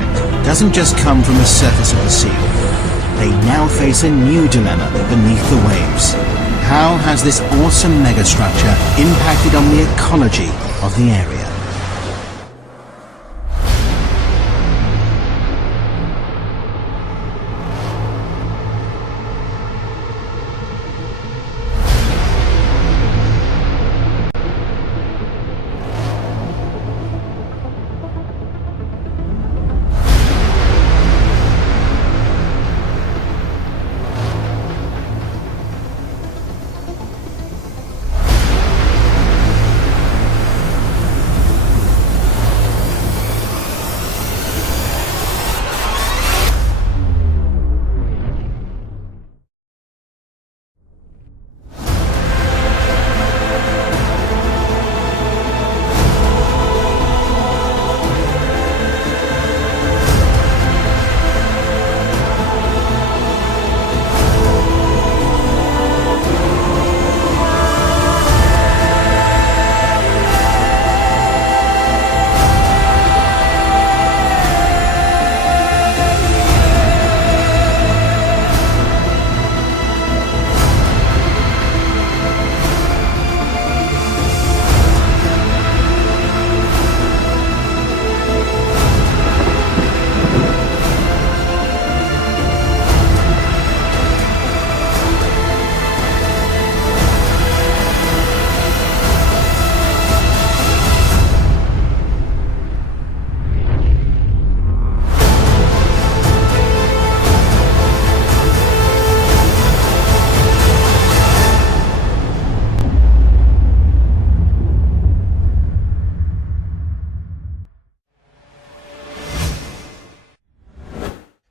project doesn't just come from the surface of the sea. They now face a new dilemma beneath the waves. How has this awesome megastructure impacted on the ecology of the area?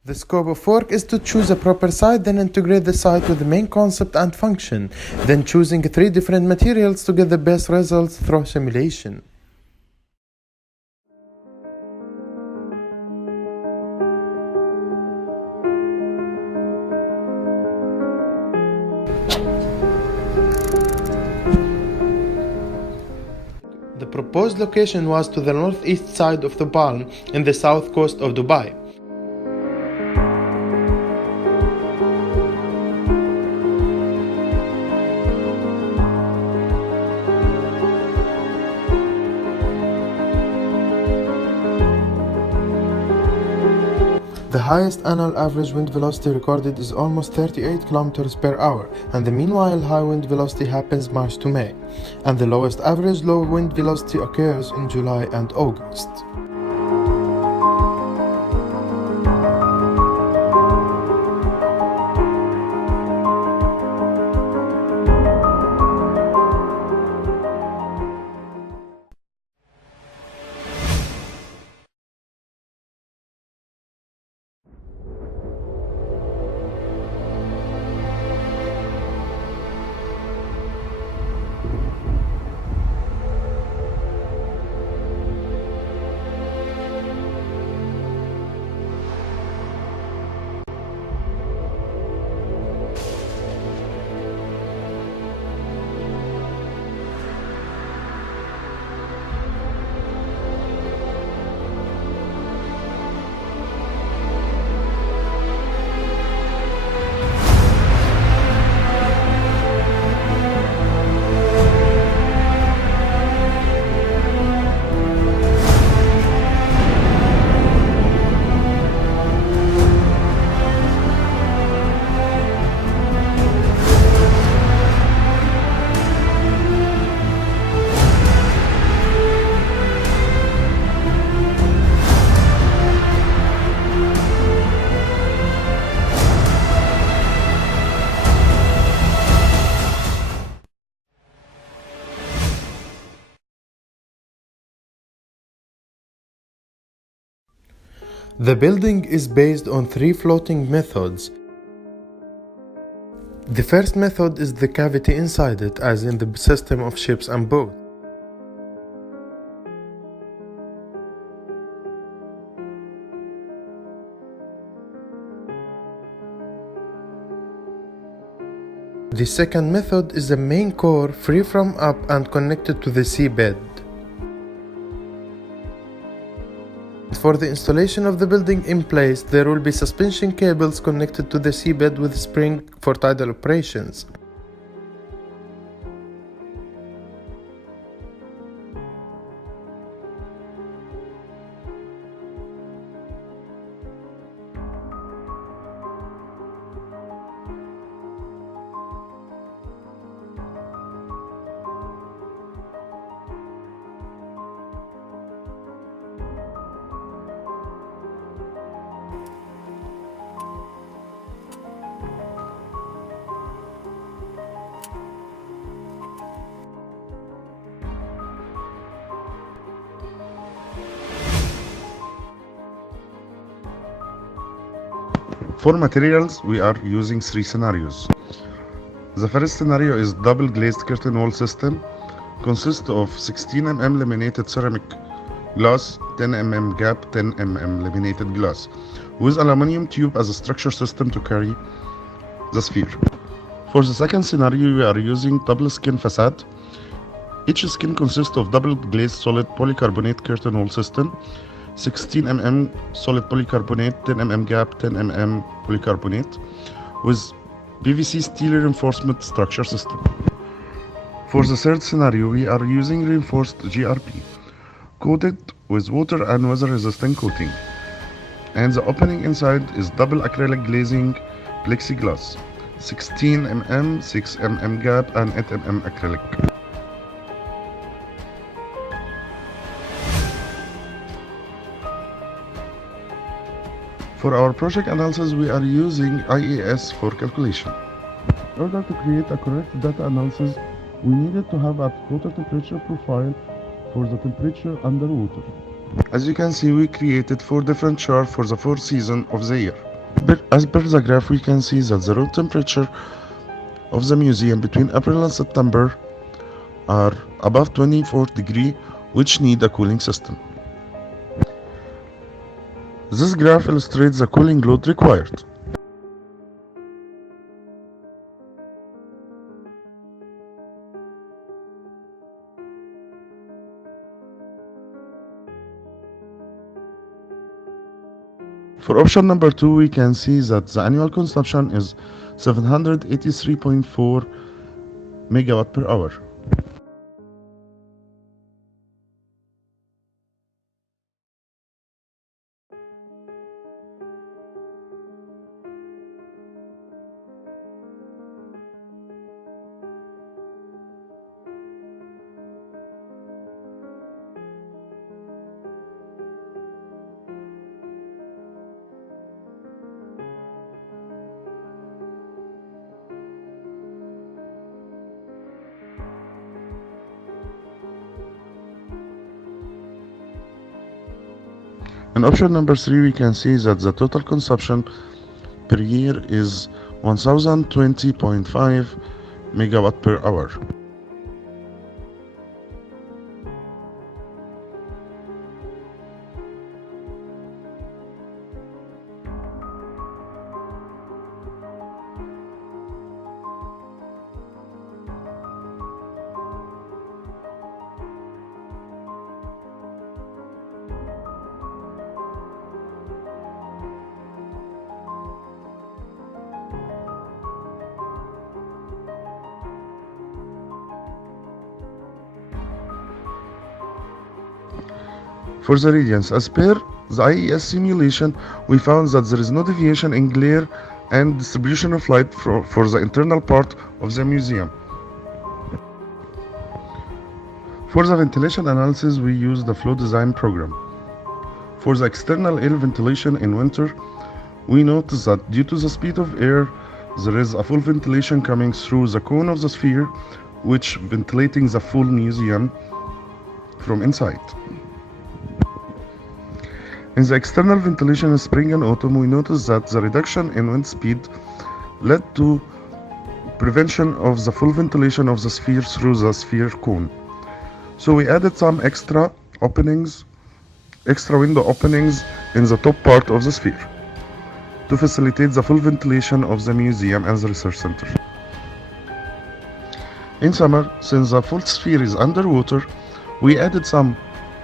The scope of work is to choose a proper site, then integrate the site with the main concept and function, then choosing 3 different materials to get the best results through simulation. The proposed location was to the northeast side of the palm in the south coast of Dubai. The highest annual average wind velocity recorded is almost 38 km per hour, and the meanwhile high wind velocity happens March to May, and the lowest average low wind velocity occurs in July and August. The building is based on 3 floating methods. The first method is the cavity inside it, as in the system of ships and boats. The second method is the main core, free from up and connected to the seabed. For For the installation of the building in place, there will be suspension cables connected to the seabed with spring for tidal operations. For materials, we are using three scenarios. The first scenario is double glazed curtain wall system, consists of 16 mm laminated ceramic glass, 10 mm gap, 10 mm laminated glass, with aluminum tube as a structure system to carry the sphere. For the second scenario, we are using double skin facade. Each skin consists of double glazed solid polycarbonate curtain wall system, 16 mm solid polycarbonate, 10 mm gap, 10 mm polycarbonate, with PVC steel reinforcement structure system. For the third scenario, we are using reinforced GRP, coated with water and weather resistant coating, and the opening inside is double acrylic glazing plexiglass, 16 mm, 6 mm gap, and 8 mm acrylic. For our project analysis, we are using IES for calculation. In order to create a correct data analysis, we needed to have a water temperature profile for the temperature underwater. As you can see, we created 4 different charts for the 4 seasons of the year. As per the graph, we can see that the room temperature of the museum between April and September are above 24 degrees, which need a cooling system. This graph illustrates the cooling load required. For option number 2, we can see that the annual consumption is 783.4 megawatt per hour. In option number 3, we can see that the total consumption per year is 1020.5 megawatt per hour. For the radiance, as per the IES simulation, we found that there is no deviation in glare and distribution of light for the internal part of the museum. For the ventilation analysis, we use the flow design program. For the external air ventilation in winter, we notice that due to the speed of air, there is a full ventilation coming through the cone of the sphere, which ventilating the full museum from inside. In the external ventilation in spring and autumn, we noticed that the reduction in wind speed led to prevention of the full ventilation of the sphere through the sphere cone. So we added some extra window openings in the top part of the sphere to facilitate the full ventilation of the museum and the research center. In summer, since the full sphere is underwater, we added some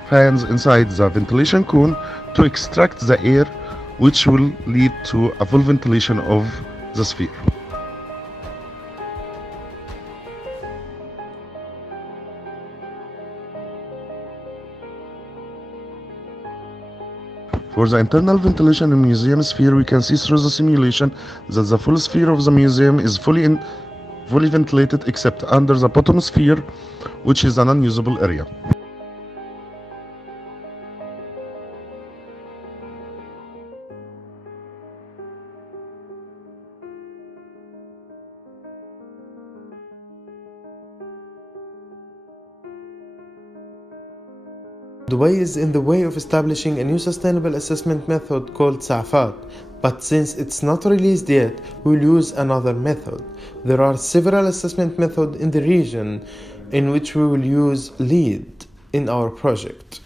fans inside the ventilation cone to extract the air, which will lead to a full ventilation of the sphere. For the internal ventilation in museum sphere, we can see through the simulation that the full sphere of the museum is fully ventilated except under the bottom sphere, which is an unusable area. Dubai is in the way of establishing a new sustainable assessment method called SAFAT, but since it's not released yet, we'll use another method. There are several assessment methods in the region in which we will use LEED in our project.